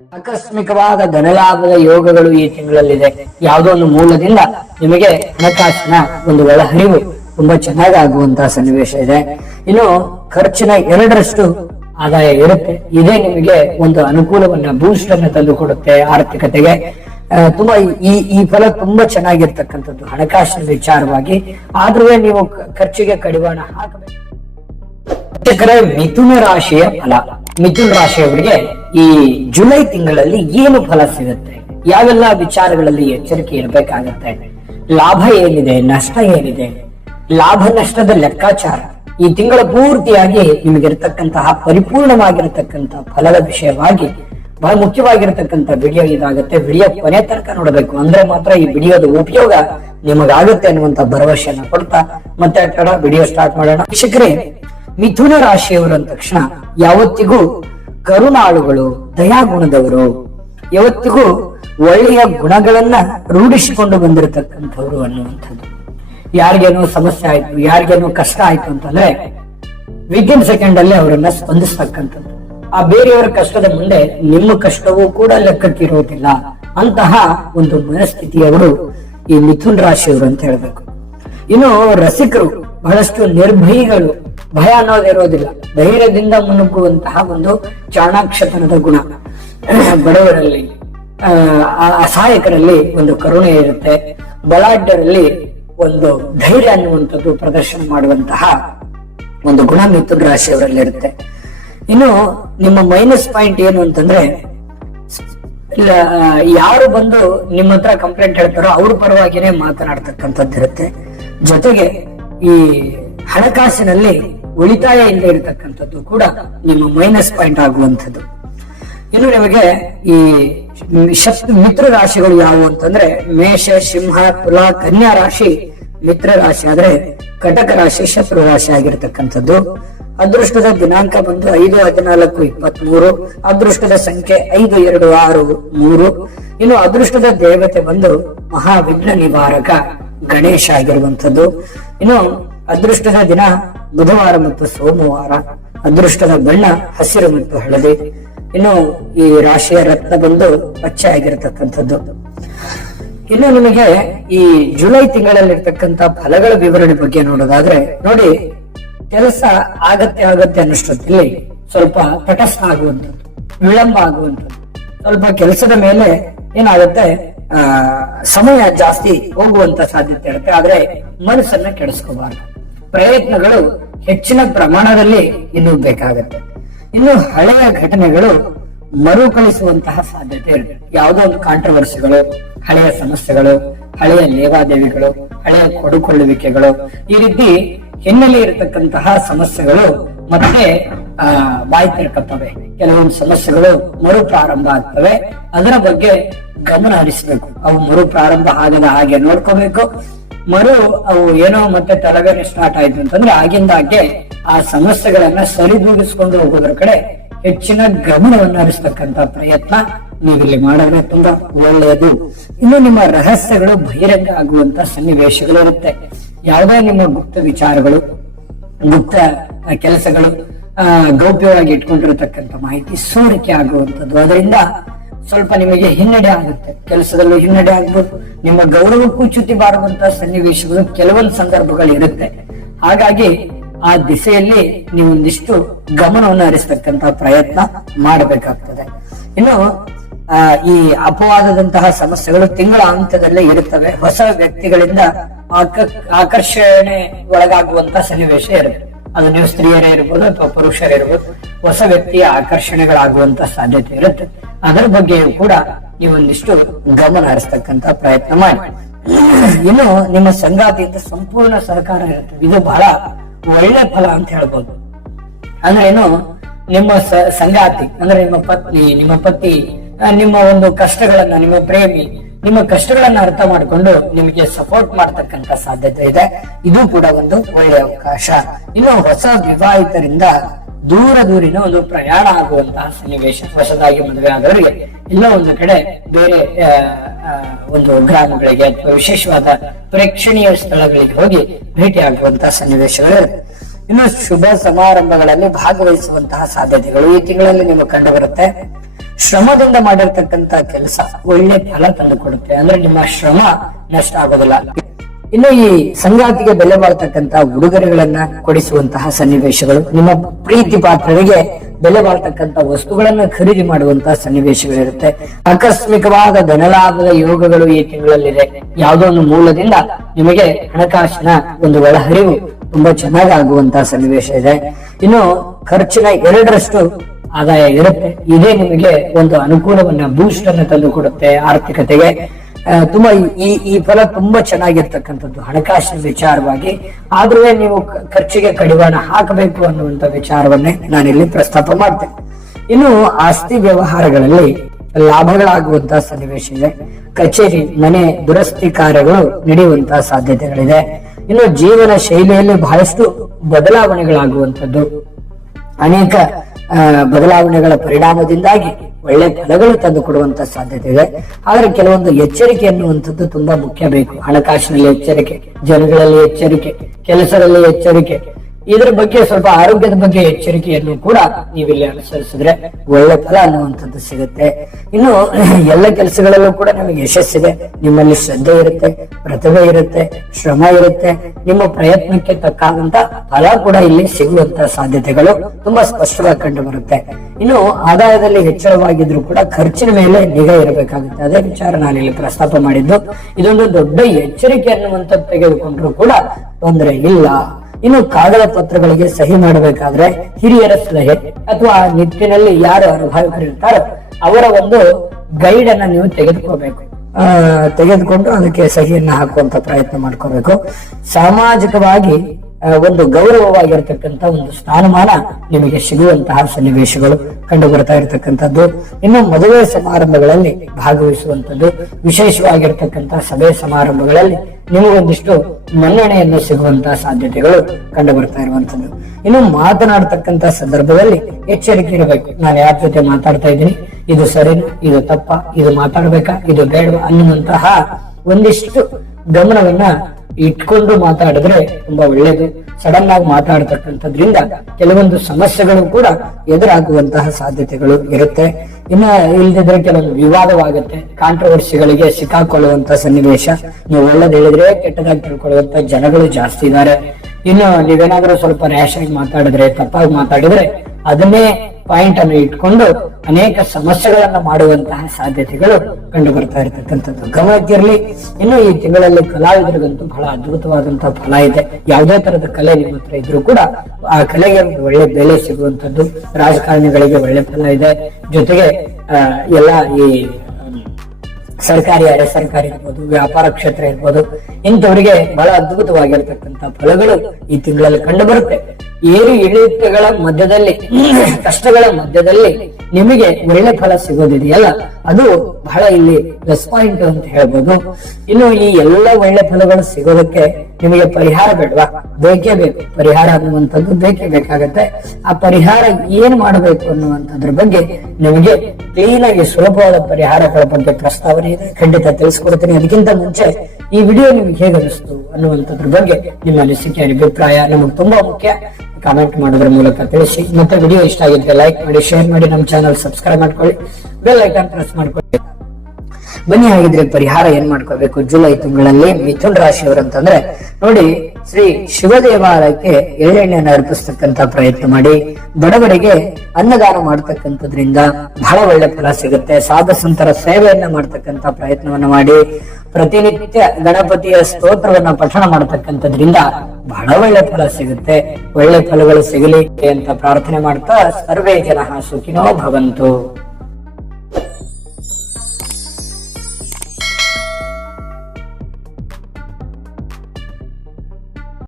ಆಕಸ್ಮಿಕವಾದ ಧನಲಾಭದ ಯೋಗಗಳು ಈ ತಿಂಗಳಲ್ಲಿದೆ. ಯಾವುದೋ ಒಂದು ಮೂಲದಿಂದ ನಿಮಗೆ ಹಣಕಾಸಿನ ಒಂದು ಒಳಹರಿವು ತುಂಬಾ ಚೆನ್ನಾಗಿ ಆಗುವಂತಹ ಸನ್ನಿವೇಶ ಇದೆ. ಇನ್ನು ಖರ್ಚಿನ 2ರಷ್ಟು ಆದಾಯ ಇರುತ್ತೆ. ಇದೇ ನಿಮಗೆ ಒಂದು ಅನುಕೂಲವನ್ನ ಬೂಸ್ಟ್ ಅನ್ನ ತಂದು ಕೊಡುತ್ತೆ ಆರ್ಥಿಕತೆಗೆ. ತುಂಬಾ ಈ ಫಲ ತುಂಬಾ ಚೆನ್ನಾಗಿರ್ತಕ್ಕಂಥದ್ದು ಹಣಕಾಸಿನ ವಿಚಾರವಾಗಿ. ಆದ್ರೂ ನೀವು ಖರ್ಚಿಗೆ ಕಡಿವಾಣ ಹಾಕಬೇಕು. ಮಿಥುನ ರಾಶಿಯ ಫಲ. ಮಿಥುನ ರಾಶಿಯವರಿಗೆ ಈ ಜುಲೈ ತಿಂಗಳಲ್ಲಿ ಏನು ಫಲ ಸಿಗುತ್ತೆ, ಯಾವೆಲ್ಲ ವಿಚಾರಗಳಲ್ಲಿ ಎಚ್ಚರಿಕೆ ಇರಬೇಕಾಗತ್ತೆ, ಲಾಭ ಏನಿದೆ, ನಷ್ಟ ಏನಿದೆ, ಲಾಭ ನಷ್ಟದ ಲೆಕ್ಕಾಚಾರ, ಈ ತಿಂಗಳ ಪೂರ್ತಿಯಾಗಿ ನಿಮಗಿರ್ತಕ್ಕಂತಹ ಪರಿಪೂರ್ಣವಾಗಿರತಕ್ಕಂತ ಫಲದ ವಿಷಯವಾಗಿ ಬಹಳ ಮುಖ್ಯವಾಗಿರತಕ್ಕಂತ ವಿಡಿಯೋ ಇದಾಗುತ್ತೆ. ವಿಡಿಯೋ ಕೊನೆ ತನಕ ನೋಡಬೇಕು, ಅಂದ್ರೆ ಮಾತ್ರ ಈ ವಿಡಿಯೋದ ಉಪಯೋಗ ನಿಮಗಾಗುತ್ತೆ ಅನ್ನುವಂತ ಭರವಸೆಯನ್ನ ಕೊಡ್ತಾ ಮತ್ತೆ ವಿಡಿಯೋ ಸ್ಟಾರ್ಟ್ ಮಾಡೋಣ. ವೀಕ್ಷಕರೇ, ಮಿಥುನ ರಾಶಿಯವರು ಅಂದ ತಕ್ಷಣ ಯಾವತ್ತಿಗೂ ಕರುಣಾಳುಗಳು, ದಯಾಗುಣದವರು, ಯಾವತ್ತಿಗೂ ಒಳ್ಳೆಯ ಗುಣಗಳನ್ನ ರೂಢಿಸಿಕೊಂಡು ಬಂದಿರತಕ್ಕಂಥವ್ರು ಅನ್ನುವಂಥದ್ದು. ಯಾರಿಗೇನೋ ಸಮಸ್ಯೆ ಆಯ್ತು, ಯಾರಿಗೇನೋ ಕಷ್ಟ ಆಯ್ತು ಅಂತಂದ್ರೆ ವಿದಿನ್ ಸೆಕೆಂಡ್ ಅಲ್ಲಿ ಅವರನ್ನ ಸ್ಪಂದಿಸ್ತಕ್ಕಂಥದ್ದು. ಆ ಬೇರೆಯವರ ಕಷ್ಟದ ಮುಂದೆ ನಿಮ್ಮ ಕಷ್ಟವೂ ಕೂಡ ಲೆಕ್ಕಕ್ಕಿರುವುದಿಲ್ಲ. ಅಂತಹ ಒಂದು ಮನಸ್ಥಿತಿಯವರು ಈ ಮಿಥುನ್ ರಾಶಿಯವರು ಅಂತ ಹೇಳ್ಬೇಕು. ಇನ್ನು ರಸಿಕರು ಬಹಳಷ್ಟು ನಿರ್ಭಯಿಗಳು, ಭಯ ಅನ್ನೋದಿರೋದಿಲ್ಲ, ಧೈರ್ಯದಿಂದ ಮುನ್ನುಗ್ಗುವಂತಹ ಒಂದು ಚಾಣಾಕ್ಷತನದ ಗುಣ. ಬಡವರಲ್ಲಿ, ಅಸಹಾಯಕರಲ್ಲಿ ಒಂದು ಕರುಣೆ ಇರುತ್ತೆ, ಬಲಾಢ್ಯರಲ್ಲಿ ಒಂದು ಧೈರ್ಯ ಅನ್ನುವಂಥದ್ದು ಪ್ರದರ್ಶನ ಮಾಡುವಂತಹ ಒಂದು ಗುಣ ಮಿಥುನ ರಾಶಿಯವರಲ್ಲಿ ಇರುತ್ತೆ. ಇನ್ನು ನಿಮ್ಮ ಮೈನಸ್ ಪಾಯಿಂಟ್ ಏನು ಅಂತಂದ್ರೆ, ಯಾರು ಬಂದು ನಿಮ್ಮ ಹತ್ರ ಕಂಪ್ಲೇಂಟ್ ಹೇಳ್ತಾರೋ ಅವ್ರ ಪರವಾಗಿನೇ ಮಾತನಾಡ್ತಕ್ಕಂಥದ್ದು ಇರುತ್ತೆ. ಜೊತೆಗೆ ಈ ಹಣಕಾಸಿನಲ್ಲಿ ಉಳಿತಾಯ ಇಲ್ಲದೆ ಇರತಕ್ಕಂಥದ್ದು ಕೂಡ ನಿಮ್ಮ ಮೈನಸ್ ಪಾಯಿಂಟ್ ಆಗುವಂಥದ್ದು. ಇನ್ನು ನಿಮಗೆ ಈ ಮಿತ್ರ ರಾಶಿಗಳು ಯಾವುವು ಅಂತಂದ್ರೆ ಮೇಷ, ಸಿಂಹ, ತುಲ, ಕನ್ಯಾ ರಾಶಿ ಮಿತ್ರ ರಾಶಿ ಆದ್ರೆ ಕಟಕ ರಾಶಿ ಶತ್ರು ರಾಶಿ ಆಗಿರ್ತಕ್ಕಂಥದ್ದು. ಅದೃಷ್ಟದ ದಿನಾಂಕ ಬಂದು 5/14/23. ಅದೃಷ್ಟದ ಸಂಖ್ಯೆ 5263. ಇನ್ನು ಅದೃಷ್ಟದ ದೇವತೆ ಬಂದು ಮಹಾವಿಘ್ನ ನಿವಾರಕ ಗಣೇಶ ಆಗಿರುವಂಥದ್ದು. ಇನ್ನು ಅದೃಷ್ಟದ ದಿನ ಬುಧವಾರ ಮತ್ತು ಸೋಮವಾರ. ಅದೃಷ್ಟದ ಬಣ್ಣ ಹಸಿರು ಮತ್ತು ಹಳದಿ. ಇನ್ನು ಈ ರಾಶಿಯ ರತ್ನ ಬಂದು ಪಚ್ಚೆ ಆಗಿರತಕ್ಕಂಥದ್ದು. ಇನ್ನು ನಿಮಗೆ ಈ ಜುಲೈ ತಿಂಗಳಲ್ಲಿರ್ತಕ್ಕಂಥ ಫಲಗಳ ವಿವರಣೆ ಬಗ್ಗೆ ನೋಡೋದಾದ್ರೆ, ನೋಡಿ, ಕೆಲಸ ಆಗತ್ತೆ ಅನ್ನೋಷ್ಟೊತ್ತಿಲ್ಲಿ ಸ್ವಲ್ಪ ತಟಸ್ಥ ಆಗುವಂಥದ್ದು, ವಿಳಂಬ ಆಗುವಂಥದ್ದು, ಸ್ವಲ್ಪ ಕೆಲಸದ ಮೇಲೆ ಏನಾಗುತ್ತೆ ಸಮಯ ಜಾಸ್ತಿ ಹೋಗುವಂತ ಸಾಧ್ಯತೆ ಇರುತ್ತೆ. ಆದ್ರೆ ಮನಸ್ಸನ್ನ ಕೆಡಿಸ್ಕೋಬಾರ್ದು. ಪ್ರಯತ್ನಗಳು ಹೆಚ್ಚಿನ ಪ್ರಮಾಣದಲ್ಲಿ ಇನ್ನು ಬೇಕಾಗತ್ತೆ. ಇನ್ನು ಹಳೆಯ ಘಟನೆಗಳು ಮರುಕಳಿಸುವಂತಹ ಸಾಧ್ಯತೆ ಇರುತ್ತೆ. ಯಾವುದೋ ಒಂದು ಕಾಂಟ್ರವರ್ಸಿಗಳು, ಹಳೆಯ ಸಮಸ್ಯೆಗಳು, ಹಳೆಯ ಲೇವಾದೇವಿಗಳು, ಹಳೆಯ ಕೊಡುಕೊಳ್ಳುವಿಕೆಗಳು, ಈ ರೀತಿ ಹಿನ್ನೆಲೆ ಇರತಕ್ಕಂತಹ ಸಮಸ್ಯೆಗಳು ಮತ್ತೆ ಬಾಯಿ ತೆರಕತ್ತವೆ. ಕೆಲವೊಂದು ಸಮಸ್ಯೆಗಳು ಮರು ಪ್ರಾರಂಭ ಆಗ್ತವೆ. ಅದರ ಬಗ್ಗೆ ಗಮನ ಹರಿಸಬೇಕು. ಅವು ಮರು ಪ್ರಾರಂಭ ಆಗದ ಹಾಗೆ ನೋಡ್ಕೋಬೇಕು. ಅವು ಏನೋ ಮತ್ತೆ ತಲೆಬೇನೆ ಸ್ಟಾರ್ಟ್ ಆಯ್ತು ಅಂತಂದ್ರೆ ಆಗಿಂದಾಗೆ ಆ ಸಮಸ್ಯೆಗಳನ್ನ ಸರಿದೂಗಿಸ್ಕೊಂಡು ಹೋಗೋದ್ರ ಕಡೆ ಹೆಚ್ಚಿನ ಗಮನವನ್ನು ಹರಿಸ್ತಕ್ಕಂತ ಪ್ರಯತ್ನ ನೀವಿಲ್ಲಿ ಮಾಡಿದ್ರೆ ತುಂಬಾ ಒಳ್ಳೆಯದು. ಇನ್ನು ನಿಮ್ಮ ರಹಸ್ಯಗಳು ಬಹಿರಂಗ ಆಗುವಂತ ಸನ್ನಿವೇಶಗಳು ಇರುತ್ತೆ. ಯಾವುದೇ ನಿಮ್ಮ ಗುಪ್ತ ವಿಚಾರಗಳು, ಗುಪ್ತ ಕೆಲಸಗಳು, ಗೌಪ್ಯವಾಗಿ ಇಟ್ಕೊಂಡಿರತಕ್ಕಂಥ ಮಾಹಿತಿ ಸೋರಿಕೆ ಆಗುವಂಥದ್ದು. ಅದರಿಂದ ಸ್ವಲ್ಪ ನಿಮಗೆ ಹಿನ್ನಡೆ ಆಗುತ್ತೆ, ಕೆಲಸದಲ್ಲೂ ಹಿನ್ನಡೆ ಆಗ್ಬೋದು. ನಿಮ್ಮ ಗೌರವಕ್ಕೂ ಚ್ಯುತಿ ಬಾರುವಂತಹ ಸನ್ನಿವೇಶಗಳು ಕೆಲವೊಂದು ಸಂದರ್ಭಗಳು ಇರುತ್ತೆ. ಹಾಗಾಗಿ ಆ ದಿಸೆಯಲ್ಲಿ ನೀವೊಂದಿಷ್ಟು ಗಮನವನ್ನು ಹರಿಸ್ತಕ್ಕಂತ ಪ್ರಯತ್ನ ಮಾಡಬೇಕಾಗ್ತದೆ. ಇನ್ನು ಈ ಅಪವಾದದಂತಹ ಸಮಸ್ಯೆಗಳು ತಿಂಗಳ ಅಂತ್ಯದಲ್ಲೇ ಇರುತ್ತವೆ. ಹೊಸ ವ್ಯಕ್ತಿಗಳಿಂದ ಆಕರ್ಷಣೆ ಒಳಗಾಗುವಂತ ಸನ್ನಿವೇಶ ಇರುತ್ತೆ. ಅದು ನೀವು ಸ್ತ್ರೀಯರೇ ಇರ್ಬೋದು ಅಥವಾ ಪುರುಷರೇ ಇರ್ಬೋದು. ಹೊಸ ವ್ಯಕ್ತಿಯ ಆಕರ್ಷಣೆಗಳಾಗುವಂತ ಸಾಧ್ಯತೆ ಇರುತ್ತೆ. ಅದರ ಬಗ್ಗೆಯೂ ಕೂಡ ನೀವೊಂದಿಷ್ಟು ಗಮನ ಹರಿಸ್ತಕ್ಕಂತ ಪ್ರಯತ್ನ ಮಾಡಿ. ಇನ್ನು ನಿಮ್ಮ ಸಂಗಾತಿಯಿಂದ ಸಂಪೂರ್ಣ ಸಹಕಾರ ಇರುತ್ತೆ. ಇದು ಬಹಳ ಒಳ್ಳೆ ಫಲ ಅಂತ ಹೇಳ್ಬೋದು. ಅಂದ್ರೆ ಏನು, ನಿಮ್ಮ ಸಂಗಾತಿ ಅಂದ್ರೆ ನಿಮ್ಮ ಪತ್ನಿ, ನಿಮ್ಮ ಪತಿ, ನಿಮ್ಮ ಒಂದು ಕಷ್ಟಗಳನ್ನ, ನಿಮ್ಮ ಪ್ರೇಮಿ ನಿಮ್ಮ ಕಷ್ಟಗಳನ್ನ ಅರ್ಥ ಮಾಡಿಕೊಂಡು ನಿಮಗೆ ಸಪೋರ್ಟ್ ಮಾಡ್ತಕ್ಕಂತ ಸಾಧ್ಯತೆ ಇದೆ. ಇದು ಕೂಡ ಒಂದು ಒಳ್ಳೆಯ ಅವಕಾಶ. ಇನ್ನು ಹೊಸ ವಿವಾಹಿತರಿಂದ ದೂರಿನ ಒಂದು ಪ್ರಯಾಣ ಆಗುವಂತಹ ಸನ್ನಿವೇಶ. ಹೊಸದಾಗಿ ಮದುವೆ ಆದವರಿಗೆ ಎಲ್ಲ ಒಂದು ಕಡೆ ಬೇರೆ ಒಂದು ಗ್ರಾಮಗಳಿಗೆ ಅಥವಾ ವಿಶೇಷವಾದ ಪ್ರೇಕ್ಷಣೀಯ ಸ್ಥಳಗಳಿಗೆ ಹೋಗಿ ಭೇಟಿ ಆಗುವಂತಹ ಸನ್ನಿವೇಶಗಳು. ಇನ್ನು ಶುಭ ಸಮಾರಂಭಗಳಲ್ಲಿ ಭಾಗವಹಿಸುವಂತಹ ಸಾಧ್ಯತೆಗಳು ಈ ತಿಂಗಳಲ್ಲಿ ನಿಮಗೆ ಕಂಡು ಬರುತ್ತೆ. ಶ್ರಮದಿಂದ ಮಾಡಿರ್ತಕ್ಕಂತ ಕೆಲಸ ಒಳ್ಳೆ ಫಲ ತಂದು ಕೊಡುತ್ತೆ. ಅಂದ್ರೆ ನಿಮ್ಮ ಶ್ರಮ ನಷ್ಟ ಆಗೋದಿಲ್ಲ. ಇನ್ನು ಈ ಸಂಗಾತಿಗೆ ಬೆಲೆ ಬಾಳ್ತಕ್ಕಂತ ಉಡುಗೊರೆಗಳನ್ನ ಕೊಡಿಸುವಂತಹ ಸನ್ನಿವೇಶಗಳು, ನಿಮ್ಮ ಪ್ರೀತಿ ಪಾತ್ರರಿಗೆ ಬೆಲೆ ಬಾಳ್ತಕ್ಕಂತ ವಸ್ತುಗಳನ್ನ ಖರೀದಿ ಮಾಡುವಂತಹ ಸನ್ನಿವೇಶಗಳಿರುತ್ತೆ. ಆಕಸ್ಮಿಕವಾದ ಧನಲಾಭದ ಯೋಗಗಳು ಈ ತಿಂಗಳಲ್ಲಿದೆ. ಯಾವುದೋ ಒಂದು ಮೂಲದಿಂದ ನಿಮಗೆ ಹಣಕಾಸಿನ ಒಂದು ಒಳಹರಿವು ತುಂಬಾ ಚೆನ್ನಾಗಿ ಆಗುವಂತಹ ಸನ್ನಿವೇಶ ಇದೆ. ಇನ್ನು ಖರ್ಚಿನ 2ರಷ್ಟು ಆದಾಯ ಇರುತ್ತೆ. ಇದೇ ನಿಮಗೆ ಒಂದು ಅನುಕೂಲವನ್ನ, ಬೂಸ್ಟ್ ಅನ್ನು ತಂದು ಕೊಡುತ್ತೆ ಆರ್ಥಿಕತೆಗೆ. ತುಂಬಾ ಈ ಫಲ ತುಂಬಾ ಚೆನ್ನಾಗಿರ್ತಕ್ಕಂಥದ್ದು ಹಣಕಾಸಿನ ವಿಚಾರವಾಗಿ. ಆದ್ರೂ ನೀವು ಖರ್ಚಿಗೆ ಕಡಿವಾಣ ಹಾಕಬೇಕು ಅನ್ನುವಂತ ವಿಚಾರವನ್ನೇ ನಾನಿಲ್ಲಿ ಪ್ರಸ್ತಾಪ ಮಾಡ್ತೇನೆ. ಇನ್ನು ಆಸ್ತಿ ವ್ಯವಹಾರಗಳಲ್ಲಿ ಲಾಭಗಳಾಗುವಂತಹ ಸನ್ನಿವೇಶ ಇದೆ. ಕಚೇರಿ, ಮನೆ ದುರಸ್ತಿ ಕಾರ್ಯಗಳು ನಡೆಯುವಂತಹ ಸಾಧ್ಯತೆಗಳಿದೆ. ಇನ್ನು ಜೀವನ ಶೈಲಿಯಲ್ಲಿ ಬಹಳಷ್ಟು ಬದಲಾವಣೆಗಳಾಗುವಂಥದ್ದು, ಅನೇಕ ಬದಲಾವಣೆಗಳ ಪರಿಣಾಮದಿಂದಾಗಿ ಒಳ್ಳೆ ಫಲಗಳು ತಂದು ಕೊಡುವಂತ ಸಾಧ್ಯತೆ ಇದೆ. ಆದ್ರೆ ಕೆಲವೊಂದು ಎಚ್ಚರಿಕೆ ಅನ್ನುವಂಥದ್ದು ತುಂಬಾ ಮುಖ್ಯ ಬೇಕು. ಹಣಕಾಸಿನಲ್ಲಿ ಎಚ್ಚರಿಕೆ, ಜನಗಳಲ್ಲಿ ಎಚ್ಚರಿಕೆ, ಕೆಲಸದಲ್ಲಿ ಎಚ್ಚರಿಕೆ, ಇದರ ಬಗ್ಗೆ ಸ್ವಲ್ಪ ಆರೋಗ್ಯದ ಬಗ್ಗೆ ಎಚ್ಚರಿಕೆಯನ್ನು ಕೂಡ ನೀವಿಲ್ಲಿ ಅನುಸರಿಸಿದ್ರೆ ಒಳ್ಳೆ ಫಲ ಅನ್ನುವಂಥದ್ದು ಸಿಗುತ್ತೆ. ಇನ್ನು ಎಲ್ಲ ಕೆಲಸಗಳಲ್ಲೂ ಕೂಡ ನಿಮಗೆ ಯಶಸ್ಸಿದೆ. ನಿಮ್ಮಲ್ಲಿ ಶ್ರದ್ಧೆ ಇರುತ್ತೆ, ಪ್ರತಿಭೆ ಇರುತ್ತೆ, ಶ್ರಮ ಇರುತ್ತೆ. ನಿಮ್ಮ ಪ್ರಯತ್ನಕ್ಕೆ ತಕ್ಕಾದಂತ ಫಲ ಕೂಡ ಇಲ್ಲಿ ಸಿಗುವಂತ ಸಾಧ್ಯತೆಗಳು ತುಂಬಾ ಸ್ಪಷ್ಟವಾಗಿ ಕಂಡು ಬರುತ್ತೆ. ಇನ್ನು ಆದಾಯದಲ್ಲಿ ಹೆಚ್ಚಳವಾಗಿದ್ರು ಕೂಡ ಖರ್ಚಿನ ಮೇಲೆ ನಿಗಾ ಇರಬೇಕಾಗುತ್ತೆ. ಅದೇ ವಿಚಾರ ನಾನಿಲ್ಲಿ ಪ್ರಸ್ತಾಪ ಮಾಡಿದ್ದು. ಇದೊಂದು ದೊಡ್ಡ ಎಚ್ಚರಿಕೆ ಅನ್ನುವಂಥದ್ದು ತೆಗೆದುಕೊಂಡ್ರು ಕೂಡ ತೊಂದರೆ ಇಲ್ಲ. ಇನ್ನು ಕಾಗದ ಪತ್ರಗಳಿಗೆ ಸಹಿ ಮಾಡಬೇಕಾದ್ರೆ ಹಿರಿಯರ ಸಲಹೆ ಅಥವಾ ನಿಟ್ಟಿನಲ್ಲಿ ಯಾರು ಅನುಭವಿಕರಿರ್ತಾರೋ ಅವರ ಒಂದು ಗೈಡ್ ಅನ್ನ ನೀವು ತೆಗೆದುಕೊಂಡು ಅದಕ್ಕೆ ಸಹಿಯನ್ನ ಹಾಕುವಂತ ಪ್ರಯತ್ನ ಮಾಡ್ಕೋಬೇಕು. ಸಾಮಾಜಿಕವಾಗಿ ಒಂದು ಗೌರವವಾಗಿರ್ತಕ್ಕಂಥ ಒಂದು ಸ್ಥಾನಮಾನ ನಿಮಗೆ ಸಿಗುವಂತಹ ಸನ್ನಿವೇಶಗಳು ಕಂಡು ಬರ್ತಾ ಇರತಕ್ಕಂಥದ್ದು. ಇನ್ನು ಮದುವೆ ಸಮಾರಂಭಗಳಲ್ಲಿ ಭಾಗವಹಿಸುವಂತದ್ದು, ವಿಶೇಷವಾಗಿರ್ತಕ್ಕಂತಹ ಸಭೆ ಸಮಾರಂಭಗಳಲ್ಲಿ ನಿಮಗೊಂದಿಷ್ಟು ಮನ್ನಣೆಯನ್ನು ಸಿಗುವಂತಹ ಸಾಧ್ಯತೆಗಳು ಕಂಡು ಬರ್ತಾ ಇರುವಂತದ್ದು. ಇನ್ನು ಮಾತನಾಡ್ತಕ್ಕಂತ ಸಂದರ್ಭದಲ್ಲಿ ಎಚ್ಚರಿಕೆ ಇರಬೇಕು. ನಾನು ಯಾರ ಜೊತೆ ಮಾತಾಡ್ತಾ ಇದ್ದೀನಿ, ಇದು ಸರಿನಾ, ಇದು ತಪ್ಪಾ, ಇದು ಮಾತಾಡ್ಬೇಕಾ, ಇದು ಬೇಡವಾ ಅನ್ನುವಂತಹ ಒಂದಿಷ್ಟು ಗಮನವನ್ನ ಇಟ್ಕೊಂಡು ಮಾತಾಡಿದ್ರೆ ತುಂಬಾ ಒಳ್ಳೇದು. ಸಡನ್ ಆಗಿ ಮಾತಾಡ್ತಕ್ಕಂಥದ್ರಿಂದ ಕೆಲವೊಂದು ಸಮಸ್ಯೆಗಳು ಕೂಡ ಎದುರಾಗುವಂತಹ ಸಾಧ್ಯತೆಗಳು ಇರುತ್ತೆ. ಇನ್ನ ಇಲ್ದಿದ್ರೆ ಕೆಲವೊಂದು ವಿವಾದವಾಗುತ್ತೆ, ಕಾಂಟ್ರವರ್ಸಿಗಳಿಗೆ ಸಿಕ್ಕಾಕೊಳ್ಳುವಂತ ಸನ್ನಿವೇಶ. ನೀವು ಒಳ್ಳೇದು ಹೇಳಿದ್ರೆ ಕೆಟ್ಟದಾಗಿ ತಿಳ್ಕೊಳ್ಳುವಂತ ಜನಗಳು ಜಾಸ್ತಿ ಇದ್ದಾರೆ. ಇನ್ನು ನೀವೇನಾದ್ರೂ ಸ್ವಲ್ಪ ರ್ಯಾಶ್ ಆಗಿ ಮಾತಾಡಿದ್ರೆ, ತಪ್ಪಾಗಿ ಮಾತಾಡಿದ್ರೆ ಅದನ್ನೇ ಪಾಯಿಂಟ್ ಅನ್ನು ಇಟ್ಕೊಂಡು ಅನೇಕ ಸಮಸ್ಯೆಗಳನ್ನ ಮಾಡುವಂತಹ ಸಾಧ್ಯತೆಗಳು ಕಂಡು ಬರ್ತಾ ಇರತಕ್ಕಂಥದ್ದು ಗಮನಕ್ಕಿರಲಿ. ಇನ್ನು ಈ ತಿಂಗಳಲ್ಲಿ ಕಲಾವಿದರಿಗಂತೂ ಬಹಳ ಅದ್ಭುತವಾದಂತಹ ಫಲ ಇದೆ. ಯಾವುದೇ ತರದ ಕಲೆ ನಿಮ್ಮ ಹತ್ರ ಇದ್ರೂ ಕೂಡ ಆ ಕಲೆಗೆ ಒಳ್ಳೆ ಬೆಲೆ ಸಿಗುವಂತದ್ದು. ರಾಜಕಾರಣಿಗಳಿಗೆ ಒಳ್ಳೆ ಫಲ ಇದೆ. ಜೊತೆಗೆ ಎಲ್ಲ ಈ ಸರ್ಕಾರಿ, ಅರೆ ಸರ್ಕಾರಿ ಇರ್ಬೋದು, ವ್ಯಾಪಾರ ಕ್ಷೇತ್ರ ಇರ್ಬೋದು, ಇಂಥವರಿಗೆ ಬಹಳ ಅದ್ಭುತವಾಗಿರ್ತಕ್ಕಂಥ ಫಲಗಳು ಈ ತಿಂಗಳಲ್ಲಿ ಕಂಡು ಬರುತ್ತೆ. ಏರು ಇಳಿತಗಳ ಮಧ್ಯದಲ್ಲಿ, ಕಷ್ಟಗಳ ಮಧ್ಯದಲ್ಲಿ ನಿಮಗೆ ಒಳ್ಳೆ ಫಲ ಸಿಗೋದಿದೆಯಲ್ಲ, ಅದು ಬಹಳ ಇಲ್ಲಿ ಪ್ಲಸ್ ಪಾಯಿಂಟ್ ಅಂತ ಹೇಳ್ಬೋದು. ಇನ್ನು ಈ ಎಲ್ಲ ಒಳ್ಳೆ ಫಲಗಳು ಸಿಗೋದಕ್ಕೆ ನಿಮಗೆ ಪರಿಹಾರ ಬೇಡವಾ? ಬೇಕೇ ಬೇಕು. ಪರಿಹಾರ ಅನ್ನುವಂಥದ್ದು ಬೇಕೇ ಬೇಕಾಗತ್ತೆ. ಆ ಪರಿಹಾರ ಏನ್ ಮಾಡಬೇಕು ಅನ್ನುವಂಥದ್ರ ಬಗ್ಗೆ ನಿಮಗೆ ಕ್ಲೀನ್ ಆಗಿ ಸುಲಭವಾದ ಪರಿಹಾರಗಳ ಬಗ್ಗೆ ಪ್ರಸ್ತಾವನೆ ಇದೆ, ಖಂಡಿತ ತಿಳಿಸ್ಕೊಡ್ತೀನಿ. ಅದಕ್ಕಿಂತ ಮುಂಚೆ ಈ ವಿಡಿಯೋ ನಿಮ್ಗೆ ಹೇಗೆ ಅನಿಸ್ತು ಅನ್ನುವಂಥದ್ರ ಬಗ್ಗೆ ನಿಮ್ಮ ಅನಿಸಿಕೆ, ಅಭಿಪ್ರಾಯ ನಮಗೆ ತುಂಬಾ ಮುಖ್ಯ. ಕಾಮೆಂಟ್ ಮಾಡೋದ್ರ ಮೂಲಕ ತಿಳಿಸಿ. ಮತ್ತೆ ವಿಡಿಯೋ ಇಷ್ಟ ಆಗಿದ್ರೆ ಲೈಕ್ ಮಾಡಿ, ಶೇರ್ ಮಾಡಿ, ನಮ್ಮ ಚಾನಲ್ ಸಬ್ಸ್ಕ್ರೈಬ್ ಮಾಡ್ಕೊಳ್ಳಿ, ಬೆಲ್ ಐಕಾನ್ ಪ್ರೆಸ್ ಮಾಡ್ಕೊಳ್ಳಿ. ಬನ್ನಿ, ಹಾಗಿದ್ರೆ ಪರಿಹಾರ ಏನ್ ಮಾಡ್ಕೋಬೇಕು ಜುಲೈ ತಿಂಗಳಲ್ಲಿ ಮಿಥುನ್ ರಾಶಿಯವರಂತಂದ್ರೆ ನೋಡಿ, ಶ್ರೀ ಶಿವ ದೇವಾಲಯಕ್ಕೆ ಎಳ್ಳೆಣ್ಣೆಯನ್ನು ಅರ್ಪಿಸ್ತಕ್ಕಂತ ಪ್ರಯತ್ನ ಮಾಡಿ. ಬಡವರಿಗೆ ಅನ್ನದಾನ ಮಾಡ್ತಕ್ಕಂಥದ್ರಿಂದ ಬಹಳ ಒಳ್ಳೆ ಫಲ ಸಿಗುತ್ತೆ. ಸಾಧು ಸಂತರ ಸೇವೆಯನ್ನ ಮಾಡ್ತಕ್ಕಂತ ಪ್ರಯತ್ನವನ್ನ ಮಾಡಿ. ಪ್ರತಿನಿತ್ಯ ಗಣಪತಿಯ ಸ್ತೋತ್ರವನ್ನ ಪಠಣ ಮಾಡತಕ್ಕಂಥದ್ರಿಂದ ಬಹಳ ಒಳ್ಳೆ ಫಲ ಸಿಗುತ್ತೆ. ಒಳ್ಳೆ ಫಲಗಳು ಸಿಗಲಿ ಅಂತ ಪ್ರಾರ್ಥನೆ ಮಾಡ್ತಾ ಸರ್ವೇ ಜನಃ ಸುಖಿನೋ ಭವಂತು.